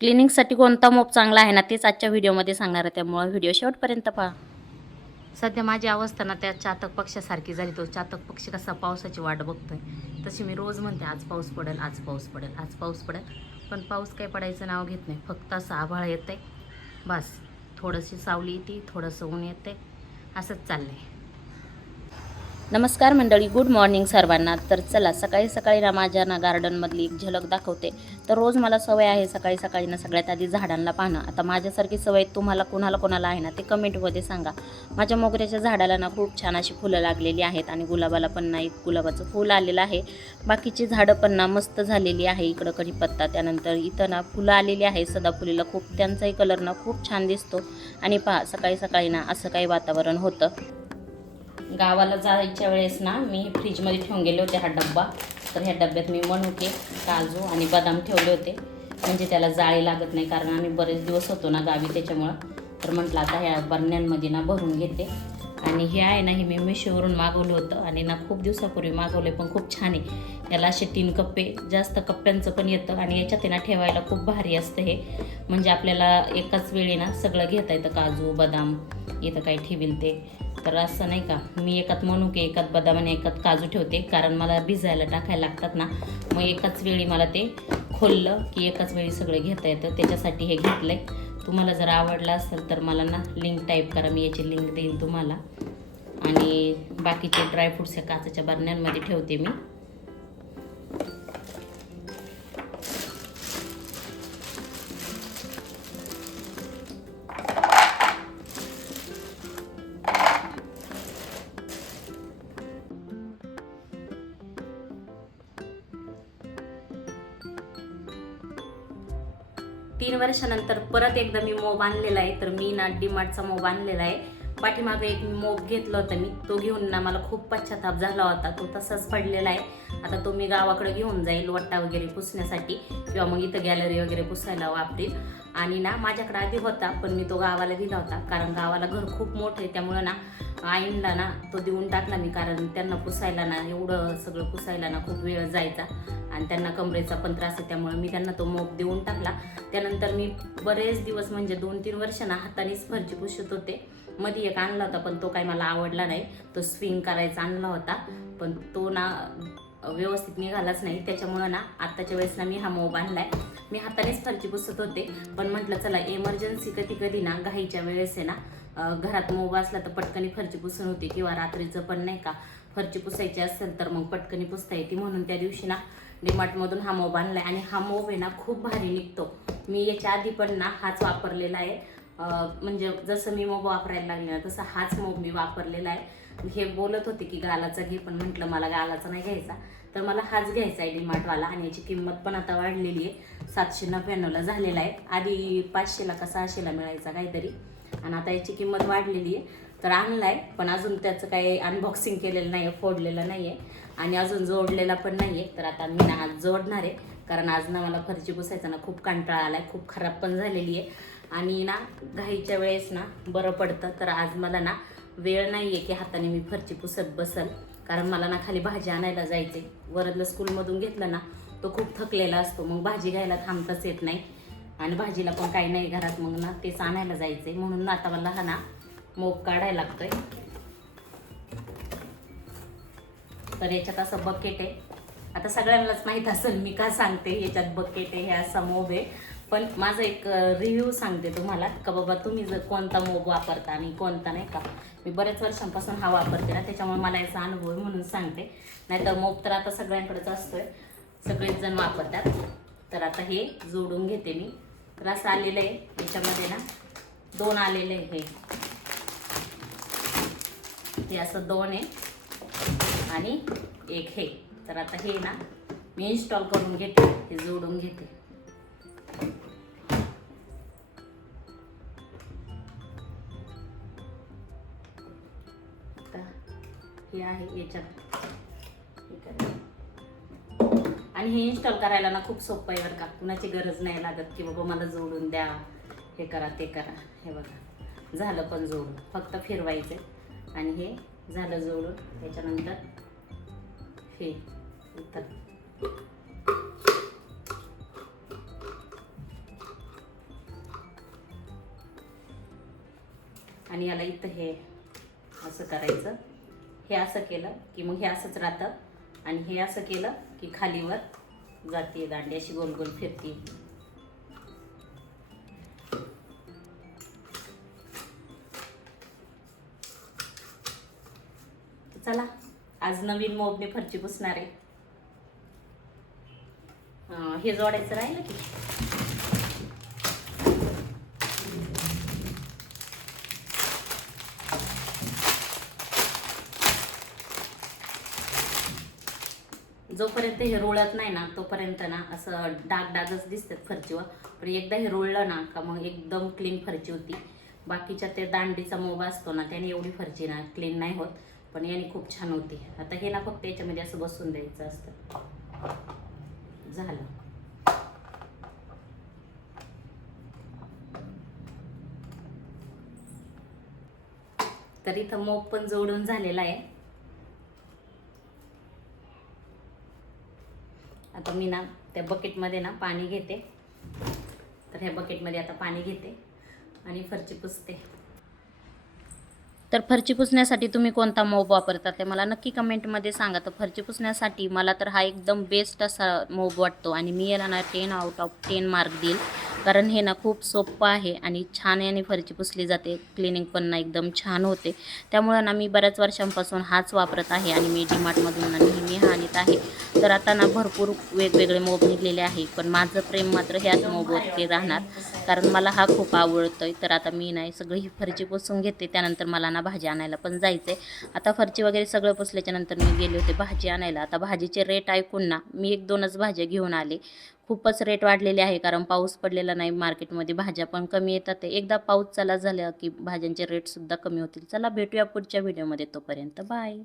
क्लिनिंगसाठी कोणता मोप चांगला आहे ना तेच आजच्या व्हिडिओमध्ये सांगणार आहे, त्यामुळे व्हिडिओ शेवटपर्यंत पहा. सध्या माझी अवस्था ना त्या चातक पक्षासारखी झाली. तो चातक पक्षी कसा पावसाची वाट बघतोय तशी मी रोज म्हणते आज पाऊस पडेल, आज पाऊस पडेल, आज पाऊस पडेल. पण पाऊस काही पडायचं नाव घेत नाही. फक्त असं आभाळ येतंय, बस थोडीशी सावली येते, थोडंसं ऊन येते, असंच चाललंय. नमस्कार मंडळी, गुड मॉर्निंग सर्वांना. तर चला सकाळी सकाळी ना माझ्या ना गार्डनमधली एक झलक दाखवते. तर रोज मला सवय आहे सकाळी सकाळी ना सगळ्यात आधी झाडांना पाहणं. आता माझ्यासारखी सवय तुम्हाला कोणाला आहे ना ते कमेंटमध्ये सांगा. माझ्या मोगऱ्याच्या झाडाला ना खूप छान अशी फुलं लागलेली आहेत आणि गुलाबाला पण ना एक गुलाबाचं फूल आलेलं आहे. बाकीची झाडं पण ना मस्त झालेली आहे. इकडं कढीपत्ता, त्यानंतर इथं ना फुलं आलेली आहे सदाफुलीला, खूप त्यांचाही कलर ना खूप छान दिसतो. आणि पहा सकाळी सकाळी ना असं काही वातावरण होतं. गावाला जायच्या वेळेस ना मी फ्रीजमध्ये ठेवून गेले होते हा डब्बा. तर ह्या डब्यात मी मनुके, काजू आणि बदाम ठेवले होते, म्हणजे त्याला जाळी लागत नाही, कारण आम्ही बरेच दिवस होतो ना गावी त्याच्यामुळं. तर म्हटलं आता ह्या बरण्यांमध्ये ना भरून घेते. आणि हे आहे ना, हे मी मिशोवरून मागवलं होतं आणि ना खूप दिवसापूर्वी मागवले, पण खूप छान आहे. याला असे 3 कप्पे, जास्त कप्प्यांचं पण येतं आणि याच्यात ना ठेवायला खूप भारी असतं हे. म्हणजे आपल्याला एकाच वेळी ना सगळं घेता येतं, काजू बदाम इथं काही ठेवील ते. तर असं नाही का, मी एकात मनुके, एकात बदाम आणि एकात काजू ठेवते, कारण मला भिजायला टाकायला लागतात ना. मग एकाच वेळी मला ते खोललं की एकाच वेळी सगळं घेता येतं, त्याच्यासाठी हे घेतलं आहे. तुम्हाला जर आवडलं असेल तर मला ना लिंक टाईप करा, मी याची लिंक देईन तुम्हाला. आणि बाकीचे ड्रायफ्रूट्स या काचेच्या बरण्यांमध्ये ठेवते मी. 3 वर्षानंतर परत एकदा मी मोब आणलेला आहे. तर मी ना डीमार्टचा मोब आणलेला आहे. पाठीमागे एक मोब घेतला होता मी, तो घेऊन ना मला खूप पश्चाताप झाला होता. तो तसाच पडलेला आहे. आता तो मी गावाकडे घेऊन जाईल वट्टा वगैरे पुसण्यासाठी, किंवा मग इथं गॅलरी वगैरे पुसायला वापरेल. आणि ना माझ्याकडे आधी होता, पण मी तो गावाला दिला होता, कारण गावाला घर खूप मोठं आहे. त्यामुळं ना आईंला ना तो देऊन टाकला मी, कारण त्यांना पुसायला ना एवढं सगळं पुसायला ना खूप वेळ जायचा आणि त्यांना कमरेचा पण त्रास आहे. त्यामुळे मी त्यांना तो मोप देऊन टाकला. त्यानंतर मी बरेच दिवस म्हणजे 2-3 वर्ष ना हातानेच फरची पुसत होते. मध्ये एक आणला होता, पण तो काही मला आवडला नाही. तो स्विंग करायचा आणला होता, पण तो ना व्यवस्थित निघालाच नाही. त्याच्यामुळं ना आत्ताच्या वेळेस ना मी हा मोब आणलाय. मी हातानेच फरची पुसत होते, पण म्हटलं चला एमर्जन्सी कधी कधी ना घाईच्या वेळेस आहे ना, घरात मोब असला तर पटकनी फरची पुसून होते, किंवा रात्रीचं पण नाही का फरची पुसायची असेल तर मग पटकनी पुसता येते. म्हणून त्या दिवशी ना डीमार्टमधून हा मोब आणलाय. आणि हा मोब आहे ना खूप भारी निघतो. मी याच्या आधी पण ना हाच वापरलेला आहे. म्हणजे जसं मी मोब वापरायला लागले ना तसं हाच मोब मी वापरलेला आहे. हे बोलत होते की गालाचा घे, पण म्हटलं मला गालाचा नाही घ्यायचा, तर मला हाच घ्यायचा आहे डीमार्टवाला. आणि याची किंमत पण आता वाढलेली आहे, 799ला झालेला आहे. आधी 500ला का 600ला मिळायचा काहीतरी, आणि आता याची किंमत वाढलेली आहे. तर आणलाय, पण अजून त्याचं काही अनबॉक्सिंग केलेलं नाही आहे, फोडलेलं नाही आहे आणि अजून जोडलेला पण नाही आहे. तर आता मी ना आज जोडणार आहे, कारण आज ना मला फरची पुसायचा ना खूप कंटाळा आला आहे, खूप खराब पण झालेली आहे. आणि ना घाईच्या वेळेस ना बरं पडतं. तर आज मला ना वेळ नाही आहे की हाताने मी फरची पुसत बसल, कारण मला ना खाली भाजी आणायला जायचे. वरदला स्कूलमधून घेतलं ना तो खूप थकलेला असतो, मग भाजी घ्यायला थांबताच येत नाही, आणि भाजीला पण काही नाही घरात, मग ना तेच आणायला जायचंय. म्हणून ना आता मला हा ना मोप काढायला लागतोय. तर याच्यात असं बकेट आहे. आता सगळ्यांनाच माहीत असेल मी का सांगते याच्यात बकेट आहे, हे असा मोब आहे. पण माझा एक रिव्ह्यू सांगते तुम्हाला, का बाबा तुम्ही जर कोणता मोब वापरता आणि कोणता नाही का. मी बऱ्याच वर्षांपासून हा वापरते ना, त्याच्यामुळे मला याचा अनुभव आहे म्हणून सांगते. नाहीतर मोब तर आता सगळ्यांकडेच असतोय, सगळेच जण वापरतात. तर आता हे जोडून घेते मी. तर असं आलेलं आहे, याच्यामध्ये ना 2 आलेले आहे. हे असं 2 आहे आणि एक हे. तर आता हे ना मी इन्स्टॉल करून घेते, हे जोडून घेते. हे आहे याच्यात, आणि हे इन्स्टॉल करायला ना खूप सोपं आहे बरं का. कुणाची गरज नाही लागत की बाबा मला जोडून द्या, हे करा ते करा. हे बघा झालं पण जोडून, फक्त फिरवायचं आणि हे झालं जोडून. त्याच्यानंतर हे इथं आणि याला इथं हे असं करायचं. हे असं केलं की मग हे असंच राहतं आणि हे असं केलं की खालीवर जाते दांडी अशी गोल गोल फिरती. चला आज नवीन मोबने फरची पुसणार आहे. हे जोडायचं राहिलं की जोपर्यंत हे रोळत नाही ना तोपर्यंत ना असं डाग डागच दिसतात फरचीवर. पण एकदा हे रोळलं ना का मग एकदम क्लीन फरची होती. बाकीच्या ते दांडीचा मोबा असतो ना त्याने एवढी फरची ना क्लीन नाही होत, पण याने खूप छान होती. आता हे ना फक्त याच्यामध्ये असं बसून द्यायचं असतं. झालं. तर इथं मोब पण जोडून झालेला आहे. आता मी ना त्या बकेटमध्ये ना पाणी घेते. तर ह्या बकेटमध्ये आता पाणी घेते आणि फरची पुसते. तर फरची पुसण्यासाठी तुम्ही कोणता मोब वापरता ते मला नक्की कमेंटमध्ये सांगा. तर फरची पुसण्यासाठी मला तर हा एकदम बेस्ट असा मोब वाटतो आणि मी याला ना 10 आउट ऑफ 10 मार्क देईल. कारण हे ना खूप सोपं आहे आणि छान याने फरची पुसली जाते. क्लिनिंग पण ना एकदम छान होते. त्यामुळं ना मी बऱ्याच वर्षांपासून हाच वापरत आहे आणि मी डीमार्टमधून ना नेहमी हा आणत आहे. तर आता ना भरपूर वेगवेगळे मोब निघलेले आहे, पण माझं प्रेम मात्र ह्याच मोबवरती राहणार कारण मला हा खूप आवडतोय. तर आता मी नाही सगळी ही फरची पुसून घेते. त्यानंतर मला ना भाजी आणायला पण जायचं आहे. आता फरची वगैरे सगळं पुसल्याच्या नंतर मी गेले होते भाजी आणायला. आता भाजीचे रेट ऐकून ना मी 1-2च भाज्या घेऊन आले. खूपच रेट वाढलेले आहे कारण पाऊस पडलेला नाही. मार्केटमध्ये भाज्या पण कमी येतात. एकदा पाऊस चालू झाला की भाज्यांचे रेटसुद्धा कमी होतील. चला भेटूया पुढच्या व्हिडिओमध्ये. तोपर्यंत बाय.